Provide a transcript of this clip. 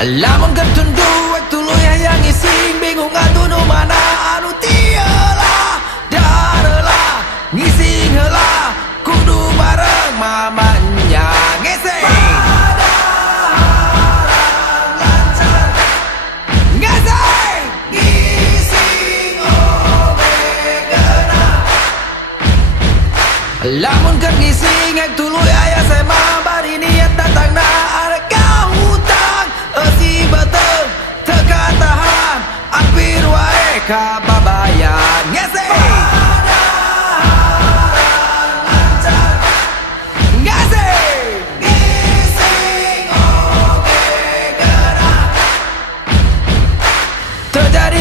Lamun ketundu waktu lu yang ngising bingung atuh nu mana anu tielah darelah ngising heula kudu bareng mamanya ngeseng pada harang lancar ngeseng ngising oge geuna lamun keur ngising ek tuluy aya sema bari niat datangna arek kahutang esi beteng teka tahan ampir wae kababayan ngeseng pada harang lancar ngeseng ngising oge geuna terjadi